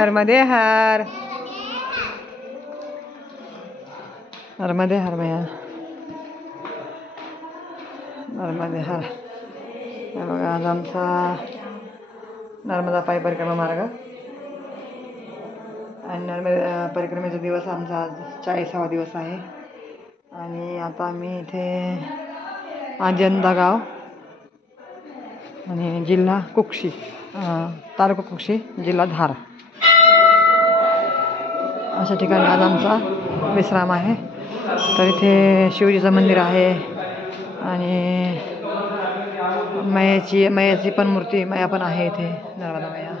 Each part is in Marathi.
नर्मदे हर. नर्मदे हर भैया. नर्मदे हर. हे बघा आज आमचा नर्मदा पायी परिक्रमा मार्ग आणि नर्मदा परिक्रमेचा दिवस आमचा आज 40वा दिवस आहे. आणि आता आम्ही इथे आजंदा गाव आणि जिल्हा कुक्षी, तालुका कुक्षी, जिल्हा धार अशा ठिकाणी आज आमचा विश्राम आहे. तर इथे शिवजीचं मंदिर आहे आणि मैयाची पण मूर्ती, मैया पण आहे इथे, नर्मदा मैया.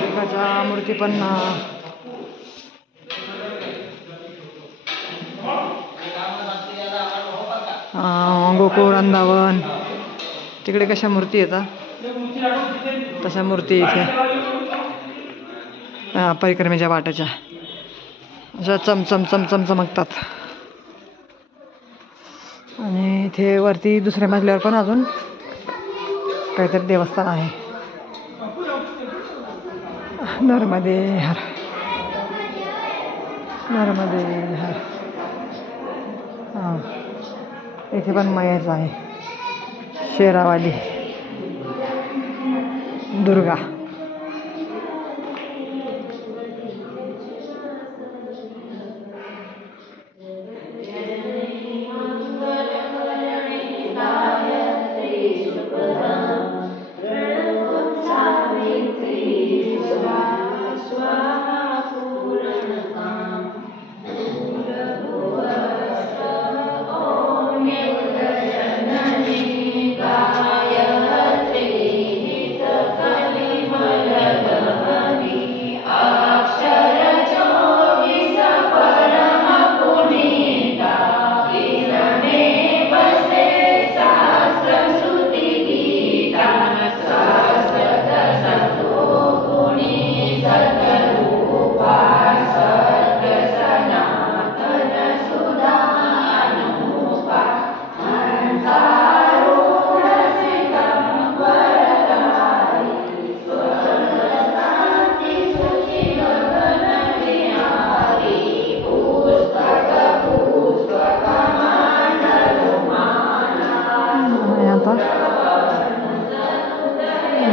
दुर्गाच्या मूर्ती पण गोकुळ, वृंदावन तिकडे कशा मूर्ती येतात तशा मूर्ती इथे परिक्रमेच्या वाटेच्या अशा चमचम चमचम चमकतात. आणि इथे वरती दुसऱ्या मजल्यावर पण अजून काहीतरी देवस्थान आहे. नर्मदे हर. नर्मदे हर. इथे पण मयच आहे, शेरावाली दुर्गा.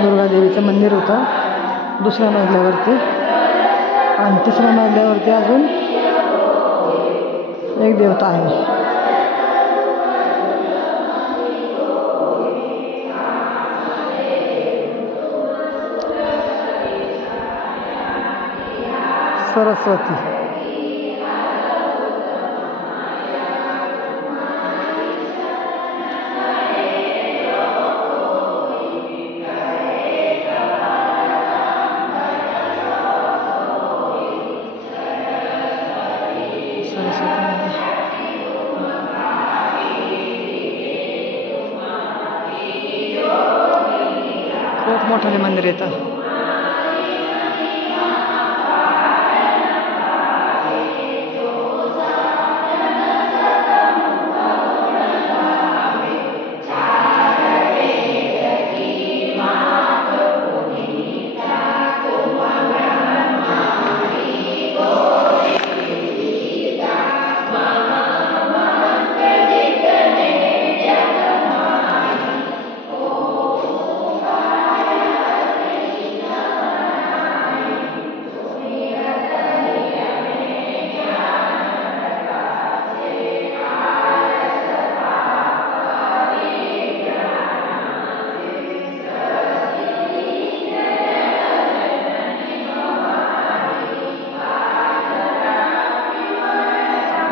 दुर्गादेवीचं मंदिर होतं दुसऱ्या मजल्यावरती आणि तिसऱ्या मजल्यावरती अजून एक देवता आहे. सरस्वती. खूप मोठे मंदिर येतं.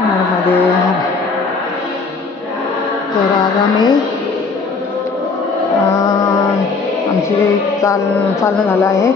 नर्मदे हर. तर आज आम्ही आमची चालणं झालं आहे.